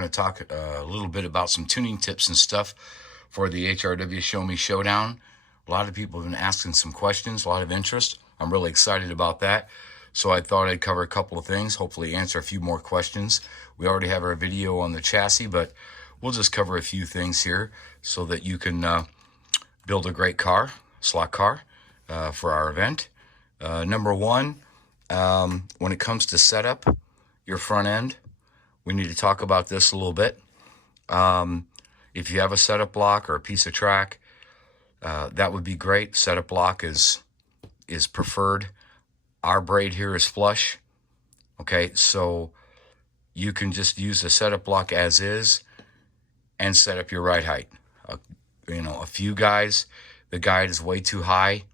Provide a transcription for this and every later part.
going to talk a little bit about some tuning tips and stuff for the HRW Showdown. A lot of people have been asking some questions, a lot of interest. I'm really excited about that. So I thought I'd cover a couple of things, hopefully answer a few more questions. We already have our video on the chassis, but we'll just cover a few things here so that you can build a great car, slot car, for our event. Number one, when it comes to setup, your front end, we need to talk about this a little bit. If you have a setup block or a piece of track, that would be great. Setup block is preferred. Our braid here is flush. Okay, so you can just use the setup block as is and set up your ride height. A few guys, the guide is way too high.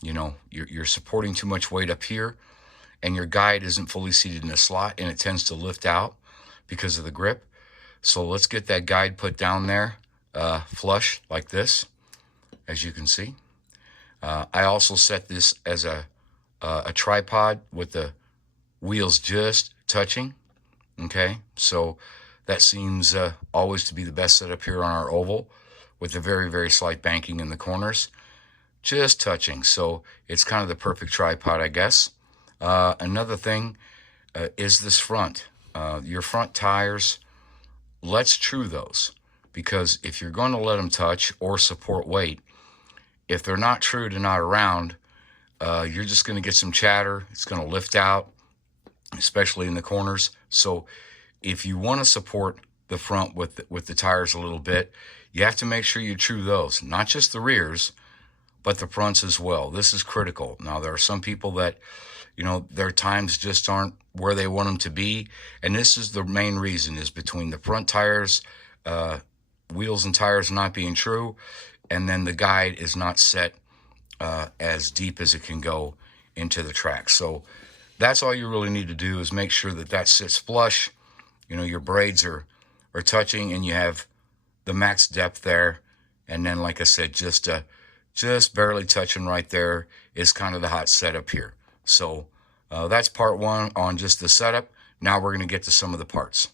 You're supporting too much weight up here, and your guide isn't fully seated in the slot, and it tends to lift out because of the grip. So let's get that guide put down there, flush like this, as you can see. I also set this as a tripod with the wheels just touching. Okay, so that seems always to be the best setup here on our oval, with a very, very slight banking in the corners, just touching. So it's kind of the perfect tripod, I guess. Another thing is this front. Your front tires, let's true those, because if you're going to let them touch or support weight, if they're not trued and not around, you're just going to get some chatter. It's going to lift out, especially in the corners. So if you want to support the front with the tires a little bit, you have to make sure you true those, not just the rears, but the fronts as well. This is critical. Now, there are some people that, their times just aren't where they want them to be. And this is the main reason, is between the front tires, wheels and tires not being true, and then the guide is not set as deep as it can go into the track. So that's all you really need to do, is make sure that that sits flush. Your braids are touching, and you have the max depth there. And then, like I said, just barely touching right there is kind of the hot setup here. So that's part one on just the setup. Now we're going to get to some of the parts.